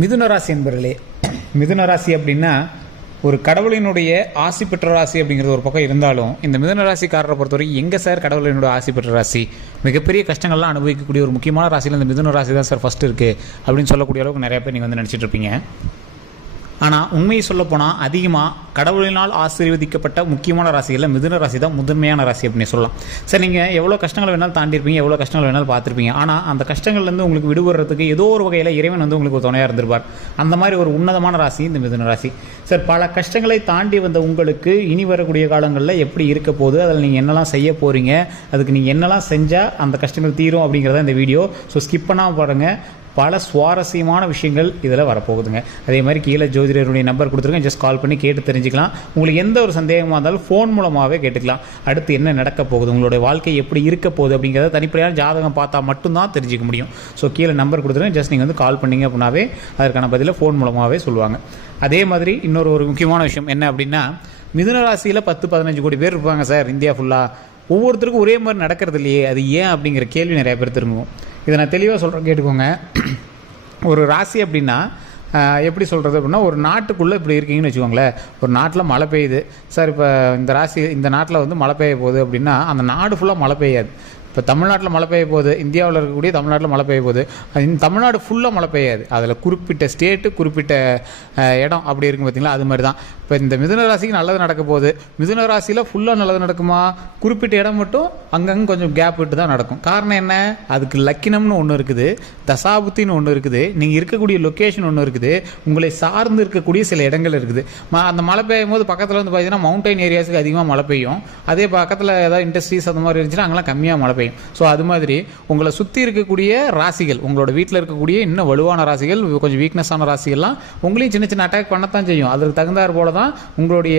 மிதுன ராசி என்பர்களே, மிதுன ராசி அப்படின்னா ஒரு கடவுளினுடைய ஆசி பெற்ற ராசி அப்படிங்கிறது ஒரு பக்கம் இருந்தாலும், இந்த மிதுன ராசிக்காரரை பொறுத்தவரைக்கும் எங்கே சார் கடவுளினுடைய ஆசி பெற்ற ராசி, மிகப்பெரிய கஷ்டங்கள்லாம் அனுபவிக்கக்கூடிய ஒரு முக்கியமான ராசியில் இந்த மிதுன ராசி தான் சார் ஃபஸ்ட்டு இருக்குது அப்படின்னு சொல்லக்கூடிய அளவுக்கு நிறைய பேர் நீங்கள் வந்து நினச்சிட்டு இருப்பீங்க. ஆனால் உண்மையை சொல்லப்போனால் அதிகமாக கடவுளினால் ஆசீர்வதிக்கப்பட்ட முக்கியமான ராசிகளில் மிதுன ராசி தான் முதன்மையான ராசி அப்படின்னு சொல்லலாம். சார் நீங்கள் எவ்வளோ கஷ்டங்கள் வேணாலும் தாண்டிருப்பீங்க, எவ்வளோ கஷ்டங்கள் வேணாலும் பார்த்துருப்பீங்க. ஆனால் அந்த கஷ்டங்கள்லேருந்து உங்களுக்கு விடுபடுறதுக்கு ஏதோ ஒரு வகையில் இறைவன் வந்து உங்களுக்கு துணையாக இருந்திருப்பார். அந்த மாதிரி ஒரு உன்னதமான ராசி இந்த மிதுன ராசி. சார் பல கஷ்டங்களை தாண்டி வந்த உங்களுக்கு இனி வரக்கூடிய காலங்களில் எப்படி இருக்க போகுது, அதில் நீங்கள் என்னெல்லாம் செய்ய போகிறீங்க, அதுக்கு நீங்கள் என்னெல்லாம் செஞ்சால் அந்த கஷ்டங்கள் தீரும் அப்படிங்கிறத இந்த வீடியோ. ஸோ ஸ்கிப் பண்ணாமல் பாருங்கள். பல சுவாரஸ்யமான விஷயங்கள் இதில் வரப்போகுதுங்க. அதே மாதிரி கீழே ஜோதிடருடைய நம்பர் கொடுத்துருக்கேன், ஜஸ்ட் கால் பண்ணி கேட்டு தெரிஞ்சுக்கலாம். உங்களுக்கு எந்த ஒரு சந்தேகமாக இருந்தாலும் ஃபோன் மூலமாகவே கேட்டுக்கலாம். அடுத்து என்ன நடக்க போகுது, உங்களுடைய வாழ்க்கை எப்படி இருக்க போகுது அப்படிங்கிறத தனிப்படையான ஜாதகம் பார்த்தா மட்டும்தான் தெரிஞ்சிக்க முடியும். ஸோ கீழே நம்பர் கொடுத்துருக்கேன், ஜஸ்ட் நீங்கள் வந்து கால் பண்ணிங்க அப்படின்னாவே அதற்கான பதிலை ஃபோன் மூலமாகவே சொல்லுவாங்க. அதே மாதிரி இன்னொரு முக்கியமான விஷயம் என்ன அப்படின்னா, மிதுன ராசியில் 10-15 கோடி பேர் இருப்பாங்க சார் இந்தியா ஃபுல்லாக. ஒவ்வொருத்தருக்கும் ஒரே மாதிரி நடக்கிறது இல்லையே, அது ஏன் அப்படிங்கிற கேள்வி நிறைய பேர் திரும்புவோம். இதை நான் தெளிவாக சொல்கிறேன், கேட்டுக்கோங்க. ஒரு ராசி அப்படின்னா எப்படி சொல்கிறது அப்படின்னா, ஒரு நாட்டுக்குள்ளே இப்படி இருக்கீங்கன்னு வச்சுக்கோங்களேன். ஒரு நாட்டில் மழை பெய்யுது சார், இப்போ இந்த ராசி இந்த நாட்டில் வந்து மழை பெய்ய போகுது அப்படின்னா அந்த நாடு ஃபுல்லாக மழை பெய்யாது. இப்போ தமிழ்நாட்டில் மழை பெய்ய போகுது, இந்தியாவில் இருக்கக்கூடிய தமிழ்நாட்டில் மழை பெய்ய போகுது, இந்த தமிழ்நாடு ஃபுல்லாக மழை பெய்யாது. அதில் குறிப்பிட்ட ஸ்டேட்டு குறிப்பிட்ட இடம் அப்படி இருக்கும் பார்த்தீங்களா, அது மாதிரி தான். இப்போ இந்த மிதுன ராசிக்கு நல்லது நடக்க போகுது, மிதுன ராசியில் ஃபுல்லாக நல்லது நடக்குமா, குறிப்பிட்ட இடம் மட்டும் அங்கங்கே கொஞ்சம் கேப் விட்டு தான் நடக்கும். காரணம் என்ன, அதுக்கு லக்கினம்னு ஒன்று இருக்குது, தசாபுத்தின்னு ஒன்று இருக்குது, நீங்கள் இருக்கக்கூடிய லொக்கேஷன் ஒன்று இருக்குது, உங்களை சார்ந்து இருக்கக்கூடிய சில இடங்கள் இருக்குது. அந்த மழை பெய்யும் போது பக்கத்தில் வந்து பார்த்தீங்கன்னா மவுண்டைன் ஏரியாஸுக்கு அதிகமாக மழை பெய்யும், அதே பக்கத்தில் ஏதாவது இண்டஸ்ட்ரீஸ் அந்த மாதிரி இருந்துச்சுன்னா அங்கெல்லாம் கம்மியாக மழை பெய்யும். ஸோ அது மாதிரி உங்களை சுற்றி இருக்கக்கூடிய ராசிகள், உங்களோட வீட்டில் இருக்கக்கூடிய இன்னும் வலுவான ராசிகள், கொஞ்சம் வீக்னஸான ராசிகள்லாம் உங்களையும் சின்ன சின்ன அட்டாக் பண்ணத்தான் செய்யும். அதற்கு தகுந்தாற் போல தான் உங்களுடைய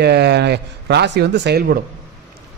ராசி வந்து செயல்படும்.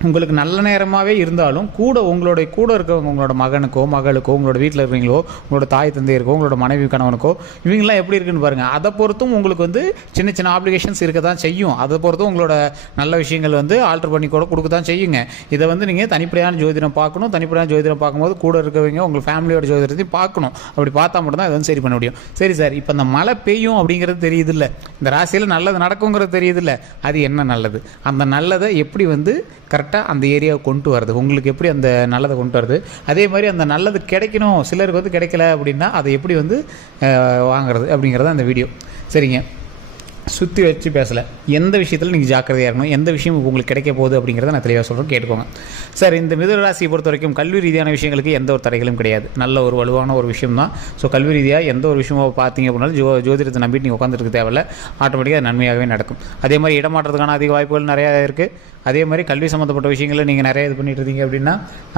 உங்களுக்கு நல்ல நேரமாகவே இருந்தாலும் உங்களுடைய கூட இருக்கவங்க, உங்களோட மகனுக்கோ மகளுக்கோ, உங்களோட வீட்டில் இருக்கிறீங்களோ, உங்களோட தாய் தந்தையருக்கோ, உங்களோட மனைவி கணவனுக்கோ, இவங்கெல்லாம் எப்படி இருக்குன்னு பாருங்கள். அதை பொறுத்தும் உங்களுக்கு வந்து சின்ன சின்ன ஆப்ளிகேஷன்ஸ் இருக்க தான் செய்யும். அதை பொறுத்தும் உங்களோட நல்ல விஷயங்கள் வந்து ஆல்டர் பண்ணி கூட கொடுக்க தான் செய்யுங்க. இதை வந்து நீங்கள் தனிப்படையான ஜோதிடம் பார்க்கணும். தனிப்படையான ஜோதிடம் பார்க்கும்போது கூட இருக்கவங்க உங்கள் ஃபேமிலியோட ஜோதிடத்தையும் பார்க்கணும். அப்படி பார்த்தா மட்டும்தான் இதை வந்து சரி பண்ண முடியும். சரி சார், இப்போ இந்த மழை பெய்யும் அப்படிங்கிறது தெரியுது இல்லை, இந்த ராசியில் நல்லது நடக்குங்கிறது தெரியுது இல்லை, அது என்ன நல்லது, அந்த நல்லதை எப்படி வந்து கரெக்டாக அந்த ஏரியாவை கொண்டு வருது, உங்களுக்கு எப்படி அந்த நல்லதை கொண்டு வருது, அதே மாதிரி அந்த நல்லது கிடைக்கணும், சிலருக்கு வந்து கிடைக்கல அப்படின்னா அதை எப்படி வந்து வாங்குறது அப்படிங்கிறது அந்த வீடியோ. சரிங்க, சுற்றி வச்சு பேசலை, எந்த விஷயத்தில் நீங்கள் ஜாக்கிரதையாக இருக்கணும், எந்த விஷயம் உங்களுக்கு கிடைக்க போகுது அப்படிங்கிறத நான் தெளிவாக சொல்கிறேன், கேட்டுக்கோங்க. சார் இந்த மிதுன ராசியை பொறுத்த வரைக்கும் கல்வி ரீதியான விஷயங்களுக்கு எந்த ஒரு தடைகளும் கிடையாது. நல்ல ஒரு வலுவான ஒரு விஷயம் தான். ஸோ கல்வி ரீதியாக எந்த ஒரு விஷயமாக பார்த்தீங்க அப்படின்னாலும் ஜோதிடத்தை நம்பிட்டு நீங்கள் உட்காந்துருக்க தேவையில்ல, ஆட்டோமேட்டிக்காக அது நன்மையாகவே நடக்கும். அதே மாதிரி இடமாற்றத்துக்கான அதிக வாய்ப்புகள் நிறையா இருக்குது. அதே மாதிரி கல்வி சம்மந்தப்பட்ட விஷயங்களில் நீங்கள் நிறைய இது பண்ணிட்டு இருந்தீங்க அப்படின்னா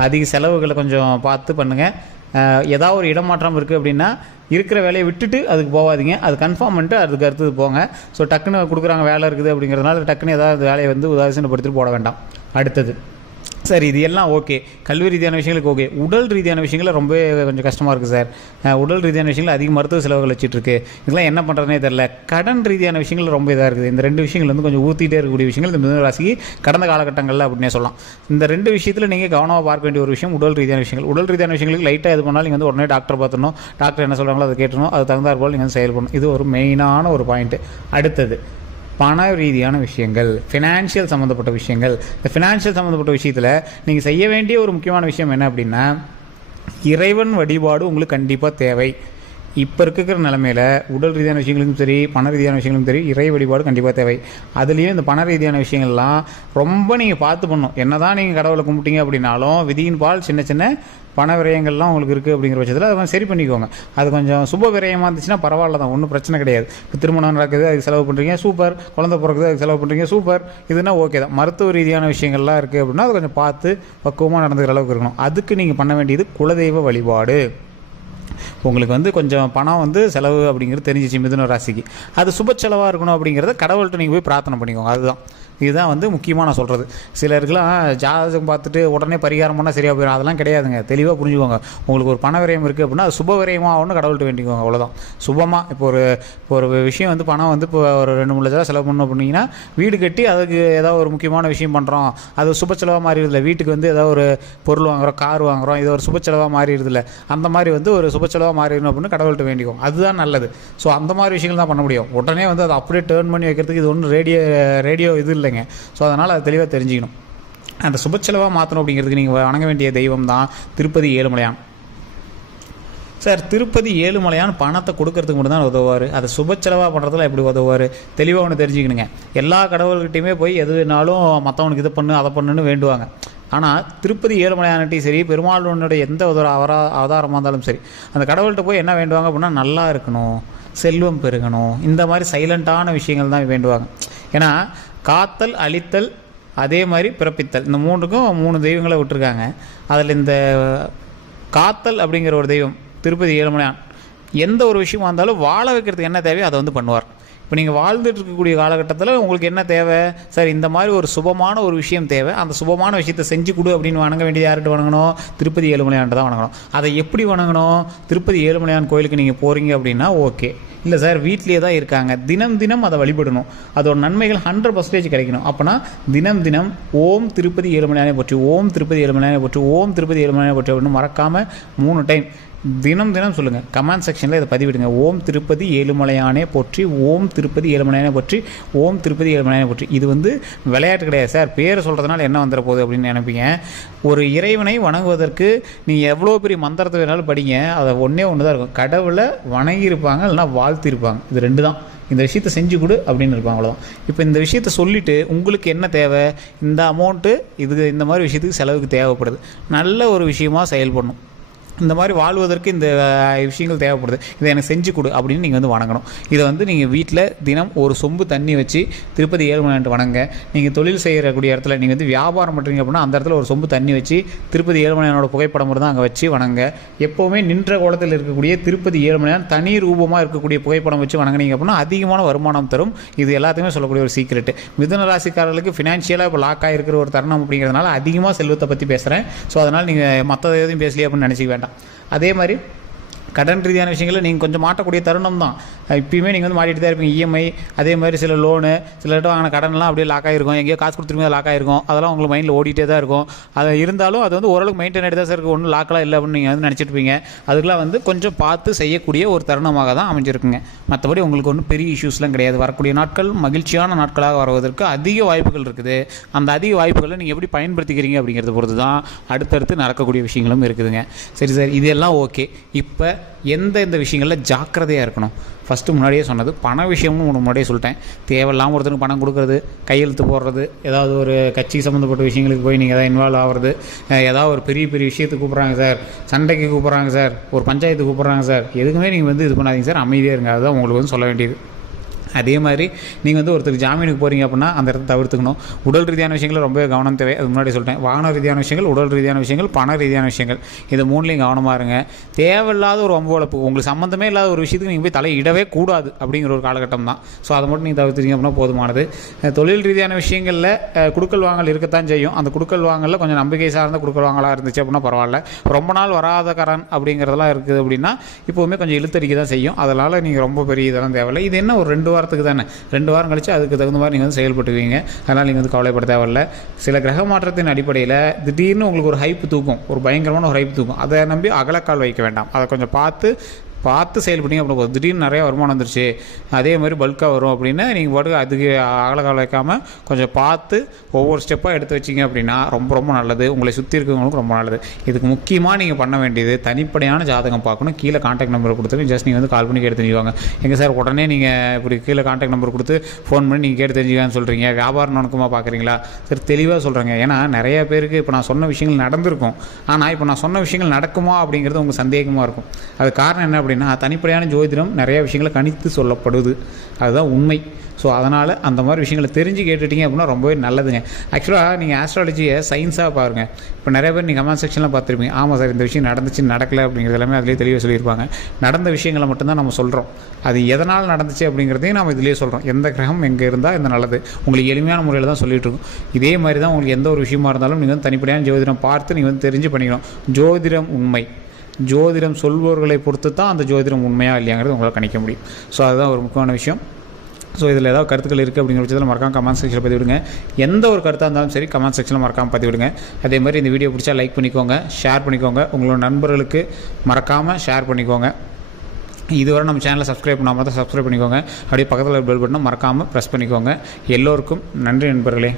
அதிக செலவுகளை கொஞ்சம் பார்த்து பண்ணுங்கள். ஏதாவது ஒரு இடமாற்றம் இருக்குது அப்படின்னா இருக்கிற வேலையை விட்டுட்டு அதுக்கு போகாதீங்க, அது கன்ஃபார்ம் பண்ணிட்டு அதுக்கு அடுத்தது போங்க. ஸோ டக்குன்னு கொடுக்குறாங்க வேலை இருக்குது அப்படிங்கிறதுனால டக்குன்னு ஏதாவது வேலையை வந்து உதாசீனப்படுத்திட்டு போட வேண்டாம். அடுத்தது சார் இது எல்லாம் ஓகே, கல்வி ரீதியான விஷயங்களுக்கு ஓகே. உடல் ரீதியான விஷயங்கள் ரொம்ப கொஞ்சம் கஷ்டமாக இருக்குது சார். உடல் ரீதியான விஷயங்கள் அதிக மருத்துவ செலவுகள் வச்சுட்ருக்கு, இதெல்லாம் என்ன பண்ணுறதுனே தெரில. கடன் ரீதியான விஷயங்கள் ரொம்ப இதாக இருக்குது. இந்த ரெண்டு விஷயங்கள் வந்து கொஞ்சம் ஊற்றிட்டே இருக்கக்கூடிய விஷயங்கள் இந்த மிதுன ராசிக்கு கடந்த காலகட்டங்களில் அப்படின்னே சொல்லலாம். இந்த ரெண்டு விஷயத்தில் நீங்கள் கவனமாக பார்க்க வேண்டிய ஒரு விஷயம் உடல் ரீதியான விஷயங்கள். உடல் ரீதியான விஷயங்களுக்கு லைட்டாக இது பண்ணாலும் நீங்கள் வந்து உடனே டாக்டர் பார்த்துடணும், டாக்டர் என்ன சொல்கிறாங்களோ அதை கேட்டணும், அது தகுந்தாற் போல் நீங்கள் வந்து செயல்படணும். இது ஒரு மெயினான ஒரு பாயிண்ட்டு. அடுத்தது பண ரீதியான விஷயங்கள், ஃபினான்ஷியல் சம்மந்தப்பட்ட விஷயங்கள். இந்த ஃபினான்ஷியல் சம்மந்தப்பட்ட விஷயத்தில் நீங்கள் செய்ய வேண்டிய ஒரு முக்கியமான விஷயம் என்ன அப்படின்னா, இறைவன் வழிபாடு உங்களுக்கு கண்டிப்பாக தேவை. இப்போ இருக்கிற நிலமையில் உடல் ரீதியான விஷயங்களுக்கும் சரி, பண ரீதியான விஷயங்களுக்கும் சரி, இறை வழிபாடு கண்டிப்பாக தேவை. அதுலேயும் இந்த பண ரீதியான விஷயங்கள்லாம் ரொம்ப நீங்கள் பார்த்து பண்ணணும். என்ன தான் நீங்கள் கடவுளை கும்பிட்டீங்க அப்படின்னாலும் விதியின் பால் சின்ன சின்ன பண விரயங்கள்லாம் உங்களுக்கு இருக்குது அப்படிங்கிற பட்சத்தில் அதை சரி பண்ணிக்கோங்க. அது கொஞ்சம் சுப விரயமாக இருந்துச்சுன்னா பரவாயில்ல தான், ஒன்றும் பிரச்சனை கிடையாது. இப்போ திருமணம் நடக்குது அதுக்கு செலவு பண்ணுறீங்க, சூப்பர். குழந்தை பிறகுது அதுக்கு செலவு பண்ணுறீங்க, சூப்பர். இதுனா ஓகே தான். மருத்துவ ரீதியான விஷயங்கள்லாம் இருக்குது அப்படின்னா அது கொஞ்சம் பார்த்து பக்குவமாக நடந்துக்கிற அளவுக்கு இருக்கணும். அதுக்கு நீங்கள் பண்ண வேண்டியது குலதெய்வ வழிபாடு. உங்களுக்கு வந்து கொஞ்சம் பணம் வந்து செலவு அப்படிங்கிறது தெரிஞ்சிச்சு மிதுன ராசிக்கு, அது சுப செலவாக இருக்கணும் அப்படிங்கிறத கடவுள்கிட்ட நீங்கள் போய் பிரார்த்தனை பண்ணிக்கோங்க. அதுதான் இதுதான் வந்து முக்கியமாக நான் சொல்கிறது. சிலருக்குலாம் ஜாதகம் பார்த்துட்டு உடனே பரிகாரம் பண்ணால் சரியாக போயிடும், அதெல்லாம் கிடையாதுங்க. தெளிவாக புரிஞ்சுக்கோங்க. உங்களுக்கு ஒரு பண விரயம் இருக்குது அப்படின்னா அது சுப விரயமாக ஆகணும்னு கடவுள்கிட்ட வேண்டிக்கோங்க, அவ்வளோதான். சுபமாக இப்போ ஒரு விஷயம் வந்து பணம் வந்து இப்போ ஒரு 2-3 லட்ச ரூபா செலவு பண்ணணும் அப்படின்னா வீடு கட்டி அதுக்கு ஏதாவது ஒரு முக்கியமான விஷயம் பண்ணுறோம், அது சுப செலவாக மாறிடுதில்ல. வீட்டுக்கு வந்து ஏதாவது ஒரு பொருள் வாங்குகிறோம், கார் வாங்குகிறோம், இது ஒரு சுப செலவாக மாறிடுதில்ல. அந்த மாதிரி வந்து ஒரு சுப செலவாக பாசிட்டிவாக மாறிடணும் அப்படின்னு கடவுள்கிட்ட வேண்டிக்கும். அதுதான் நல்லது. ஸோ அந்த மாதிரி விஷயங்கள் தான் பண்ண முடியும். உடனே வந்து அதை அப்படியே டேர்ன் பண்ணி வைக்கிறதுக்கு இது ஒன்றும் ரேடியோ இது இல்லைங்க. ஸோ அதனால் அது தெளிவாக தெரிஞ்சுக்கணும். அந்த சுபச்செலவாக மாற்றணும் அப்படிங்கிறதுக்கு நீங்கள் வணங்க வேண்டிய தெய்வம் தான் திருப்பதி ஏழுமலையான். சார், திருப்பதி ஏழுமலையான் பணத்தை கொடுக்கறதுக்கு மட்டும் தான் உதவுவார். அதை சுபச்செலவாக பண்ணுறதுல எப்படி உதவுவார்? தெளிவாக ஒன்று தெரிஞ்சுக்கணுங்க. எல்லா கடவுள்கிட்டையுமே போய் எது வேணாலும் மற்றவனுக்கு இதை பண்ணு அதை பண்ணுன்னு வேண்டுவாங்க. ஆனால் திருப்பதி ஏழுமலையான்ட்டையும் சரி, பெருமாளுடைய எந்த ஒரு அவதாரமாக இருந்தாலும் சரி, அந்த கடவுள்கிட்ட போய் என்ன வேண்டுவாங்க அப்படின்னா, நல்லா இருக்கணும், செல்வம் பெருகணும், இந்த மாதிரி சைலண்ட்டான விஷயங்கள் தான் வேண்டுவாங்க. ஏன்னா காத்தல், அழித்தல், அதே மாதிரி பிறப்பித்தல், இந்த மூணுக்கும் 3 தெய்வங்களை விட்டுருக்காங்க. அதில் இந்த காத்தல் அப்படிங்கிற ஒரு தெய்வம் திருப்பதி ஏழுமலையான் எந்த ஒரு விஷயமா இருந்தாலும் வாழ வைக்கிறதுக்கு என்ன தேவையோ அதை வந்து பண்ணுவார். இப்போ நீங்கள் வாழ்ந்துட்டு இருக்கக்கூடிய காலகட்டத்தில் உங்களுக்கு என்ன தேவை? சார், இந்த மாதிரி ஒரு சுபமான ஒரு விஷயம் தேவை, அந்த சுபமான விஷயத்தை செஞ்சு கொடு அப்படின்னு வணங்க வேண்டியது யார்கிட்ட வணங்கணும்? திருப்பதி ஏழுமலையான்ட்டு தான் வணங்கணும். அதை எப்படி வணங்கணும்? திருப்பதி ஏழுமலையான் கோயிலுக்கு நீங்கள் போகிறீங்க அப்படின்னா ஓகே. இல்லை சார், வீட்லேயே தான் இருக்காங்க, தினம் அதை வழிபடணும், அதோட நன்மைகள் 100% கிடைக்கணும். அப்போனா தினம் ஓம் திருப்பதி ஏழுமலையானை போற்றி, ஓம் திருப்பதி ஏழுமலையானை போற்றி, ஓம் திருப்பதி ஏழுமலையானை போற்றி அப்படின்னு மறக்காமல் 3 டைம் தினம் சொல்லுங்கள். கமெண்ட் செக்ஷனில் இதை பதிவிடுங்க. ஓம் திருப்பதி ஏழுமலையானே போற்றி, ஓம் திருப்பதி ஏழுமலையானே போற்றி, ஓம் திருப்பதி ஏழுமலையானே போற்றி. இது வந்து விளையாட்டு கிடையாது சார். பேரை சொல்கிறதுனால என்ன வந்துட போகுது அப்படின்னு நினைப்பீங்க. ஒரு இறைவனை வணங்குவதற்கு நீங்கள் எவ்வளோ பெரிய மந்திரத்தை வேணாலும் படிங்க, அதை ஒன்றே தான் இருக்கும். கடவுளை வணங்கியிருப்பாங்க, இல்லைனா வாழ்த்திருப்பாங்க. இது 2 தான். இந்த விஷயத்தை செஞ்சு கொடு அப்படின்னு இருப்பாங்க, அவ்வளோதான். இப்போ இந்த விஷயத்தை சொல்லிவிட்டு உங்களுக்கு என்ன தேவை? இந்த அமௌண்ட்டு இது இந்த மாதிரி விஷயத்துக்கு செலவுக்கு தேவைப்படுது, நல்ல ஒரு விஷயமாக செயல்படணும், இந்த மாதிரி வாழ்வதற்கு இந்த விஷயங்கள் தேவைப்படுது, இதை எனக்கு செஞ்சு கொடு அப்படின்னு நீங்கள் வந்து வணங்கணும். இதை வந்து நீங்கள் வீட்டில் தினம் ஒரு சொம்பு தண்ணி வச்சு திருப்பதி ஏழுமலையான்ட்டு வணங்க. நீங்கள் தொழில் செய்யக்கூடிய இடத்துல நீங்கள் வந்து வியாபாரம் பண்ணுறீங்க அப்படின்னா அந்த இடத்துல ஒரு சொம்பு தண்ணி வச்சு திருப்பதி ஏழுமலையானோட புகைப்படம் தான் அங்கே வச்சு வணங்க. எப்போவுமே நின்ற கோலத்தில் இருக்கக்கூடிய திருப்பதி ஏழுமலையான் தனி ரூபமாக இருக்கக்கூடிய புகைப்படம் வச்சு வணங்கினீங்க அப்படின்னா அதிகமான வருமானம் தரும். இது எல்லாத்தையுமே சொல்லக்கூடிய ஒரு சீக்ரெட்டு. மிதுன ராசிக்காரர்களுக்கு ஃபினான்ஷியலாக இப்போ லாக் ஆகிருக்கிற ஒரு தருணம் அப்படிங்கிறதுனால அதிகமாக செல்வத்தை பற்றி பேசுகிறேன். ஸோ அதனால் நீங்கள் மற்ற எதையும் பேசலையே அப்படின்னு நினச்சிக்க வேண்டாம். அதே மாதிரி கடன் ரீதியான விஷயங்களில் நீங்கள் கொஞ்சம் மாட்டக்கூடிய தருணம் தான். இப்பயுமே நீங்கள் வந்து மாட்டிகிட்டு தான் இருப்பீங்க. இஎம்ஐ, அதே மாதிரி சில லோனு, சிலர்கிட்ட வாங்கின கடன்லாம் அப்படியே லாக் ஆகிருக்கும், எங்கேயோ காசு கொடுத்துருமே லாக் ஆகிருக்கும். அதெல்லாம் உங்களுக்கு மைண்டில் ஓடிட்டே தான் இருக்கும். அது இருந்தாலும் அது வந்து ஓரளவுக்கு மெயின்டைன் ஆகிட்டு தான் சார் இருக்குது, ஒன்றும் லாக்கெலாம் இல்லை அப்படின்னு நீங்கள் வந்து நினச்சிட்டு இருப்பீங்க. அதுக்கெலாம் வந்து கொஞ்சம் பார்த்து செய்யக்கூடிய ஒரு தருணமாக தான் அமைஞ்சிருக்குங்க. மற்றபடி உங்களுக்கு ஒன்றும் பெரிய இஷ்யூஸ்லாம் கிடையாது. வரக்கூடிய நாட்கள் மகிழ்ச்சியான நாட்களாக வருவதற்கு அதிக வாய்ப்புகள் இருக்குது. அந்த அதிக வாய்ப்புகளை நீங்கள் எப்படி பயன்படுத்திக்கிறீங்க அப்படிங்கிறத பொறுத்து தான் அடுத்தடுத்து நடக்கக்கூடிய விஷயங்களும் இருக்குதுங்க. சரி சார், இதெல்லாம் ஓகே. இப்போ எந்த விஷயங்களில் ஜாக்கிரதையாக இருக்கணும்? ஃபஸ்ட்டு முன்னாடியே சொன்னது பண விஷயம்னு முன்னாடியே சொல்லிட்டேன். தேவையில்லாமல் ஒருத்தனுக்கு பணம் கொடுக்குறது, கையெழுத்து போடுறது, ஏதாவது ஒரு கட்சி சம்மந்தப்பட்ட விஷயங்களுக்கு போய் நீங்கள் எதாவது இன்வால்வ் ஆகிறது, ஏதாவது ஒரு பெரிய விஷயத்துக்கு கூப்பிட்றாங்க சார், சண்டைக்கு கூப்பிட்றாங்க சார், ஒரு பஞ்சாயத்துக்கு கூப்பிட்றாங்க சார், எதுக்குமே நீங்கள் வந்து இது பண்ணாதீங்க சார், அமைதியாக இருங்க. அதுதான் உங்களுக்கு வந்து சொல்ல வேண்டியது. அதே மாதிரி நீங்கள் வந்து ஒருத்தருக்கு ஜாமீனுக்கு போகிறீங்க அப்படின்னா அந்த இடத்த தவிர்த்துக்கணும். உடல் ரீதியான விஷயங்கள் ரொம்ப கவனம் தேவை. அது முன்னாடி சொல்லிட்டேன். வாகன ரீதியான விஷயங்கள், உடல் ரீதியான விஷயங்கள், பண ரீதியான விஷயங்கள், இது 3லையும் கவனமாக இருங்க. தேவையில்லாத ஒரு வம்பு வளர்ப்பு, உங்களுக்கு சம்மந்தமே இல்லாத ஒரு விஷயத்துக்கு நீங்கள் போய் தலையிடவே கூடாது அப்படிங்கிற ஒரு காலகட்டம் தான். ஸோ அதை மட்டும் நீங்கள் தவிர்த்துட்டீங்க அப்படின்னா போதுமானது. தொழில் ரீதியான விஷயங்களில் குடுக்கல் வாங்கல் இருக்கத்தான் செய்யும். அந்த குடுக்கல் வாங்கலில் கொஞ்சம் நம்பிக்கை சார்ந்த குடுக்கல் வாங்கலாக இருந்துச்சு அப்படின்னா பரவாயில்ல. ரொம்ப நாள் வராத கடன் அப்படிங்கிறதெல்லாம் இருக்குது அப்படின்னா இப்போவுமே கொஞ்சம் இழுத்தடிக்க தான் செய்யும். அதனால் நீங்கள் ரொம்ப பெரிய இதெல்லாம் தேவையில்லை. இது என்ன ஒரு 2 வாரத்துக்கு தானே, 2 வாரம் கழிச்சு அதுக்கு தகுந்த மாதிரி நீங்கள் வந்து செயல்பட்டுவீங்க. அதனால் நீங்கள் வந்து கவலைப்பட தேவையில்லை. சில கிரக மாற்றத்தின் அடிப்படையில் திடீர்னு உங்களுக்கு ஒரு ஹைப்பு தூக்கும், ஒரு பயங்கரமான ஒரு ஹைப்பு தூக்கும். அதை நம்பி அகலக்கால் வைக்க வேண்டாம். அதை கொஞ்சம் பார்த்து செயல்பட்டீங்க அப்படின்னா போதும். திடீர்னு நிறையா வருமானம் வந்துருச்சு, அதே மாதிரி பல்காக வரும் அப்படின்னா நீங்கள் பாட்டுக்கு அதுக்கு அகலக்கால் வைக்காமல் கொஞ்சம் பார்த்து ஒவ்வொரு ஸ்டெப்பாக எடுத்து வச்சிங்க அப்படின்னா ரொம்ப நல்லது. உங்களை சுற்றி இருக்கிறவங்களுக்கு ரொம்ப நல்லது. இதுக்கு முக்கியமாக நீங்கள் பண்ண வேண்டியது தனிப்படையான ஜாதகம் பார்க்கணும். கீழே கான்டாக்ட் நம்பர் கொடுத்துட்டு ஜஸ்ட் நீங்கள் வந்து கால் பண்ணி கேட்டு தெரிஞ்சுவாங்க. எங்கள் சார் உடனே நீங்கள் இப்படி கீழே கான்டாக்ட் நம்பர் கொடுத்து ஃபோன் பண்ணி நீங்கள் கேட்டு தெரிஞ்சுக்கான்னு சொல்கிறீங்க, வியாபாரம் நுணுக்கமாக பார்க்குறீங்களா? சரி, தெளிவாக சொல்கிறேங்க. ஏன்னா நிறைய பேருக்கு இப்போ நான் சொன்ன விஷயங்கள் நடந்திருக்கும், ஆனால் இப்போ நான் சொன்ன விஷயங்கள் நடக்குமா அப்படிங்கிறது உங்களுக்கு சந்தேகமாக இருக்கும். அது காரணம் என்ன அப்படின்னா, தனிப்படையான ஜோதிடம் நிறைய விஷயங்களை கணித்து சொல்லப்படுது, அதுதான் உண்மை. ஸோ அதனால் அந்த மாதிரி விஷயங்களை தெரிஞ்சு கேட்டுட்டிங்க அப்படின்னா ரொம்பவே நல்லதுங்க. ஆக்சுவலாக நீங்கள் ஆஸ்ட்ராலஜியை சயின்ஸாக பாருங்கள். இப்போ நிறைய பேர் நீங்கள் கமெண்ட் செக்ஷனில் பார்த்துருப்பீங்க, ஆமாம் சார் இந்த விஷயம் நடந்துச்சு நடக்கலை அப்படிங்கிறது எல்லாமே அதிலே தெளிவாக சொல்லியிருப்பாங்க. நடந்த விஷயங்களை மட்டும்தான் நம்ம சொல்கிறோம், அது எதனால் நடந்துச்சு அப்படிங்கிறதையும் நம்ம இதிலே சொல்கிறோம். எந்த கிரகம் எங்கே இருந்தால் இந்த நல்லது உங்களுக்கு எளிமையான முறையில் தான் சொல்லிகிட்டு இருக்கோம். இதே மாதிரி தான் உங்களுக்கு எந்த ஒரு விஷயமா இருந்தாலும் நீங்கள் வந்து தனிப்படையான ஜோதிடம் பார்த்து நீங்கள் வந்து தெரிஞ்சு பண்ணிக்கணும். ஜோதிடம் உண்மை, ஜோதிடம் சொல்பவர்களை பொறுத்து தான் அந்த ஜோதிடம் உண்மையாக இல்லையாங்கிறது உங்களால் கணிக்க முடியும். ஸோ அதுதான் ஒரு முக்கியமான விஷயம். ஸோ இதில் ஏதாவது கருத்துக்கள் இருக்குது அப்படிங்கிற பட்சத்தில் மறக்காம கமெண்ட் செக்ஷனில் பதிவிடுங்க. எந்த ஒரு கருத்தாக இருந்தாலும் சரி கமெண்ட் செக்ஷனில் மறக்காமல் பதிவிடுங்க. அதே மாதிரி இந்த வீடியோ பிடிச்சா லைக் பண்ணிக்கோங்க, ஷேர் பண்ணிக்கோங்க, உங்களோட நண்பர்களுக்கு மறக்காமல் ஷேர் பண்ணிக்கோங்க. இதுவரை நம்ம சேனலை சப்ஸ்கிரைப் பண்ணாமல் தான் சப்ஸ்கிரைப் பண்ணிக்கோங்க. அப்படியே பக்கத்தில் பெல் பட்டனை மறக்காமல் ப்ரெஸ் பண்ணிக்கோங்க. எல்லோருக்கும் நன்றி நண்பர்களே.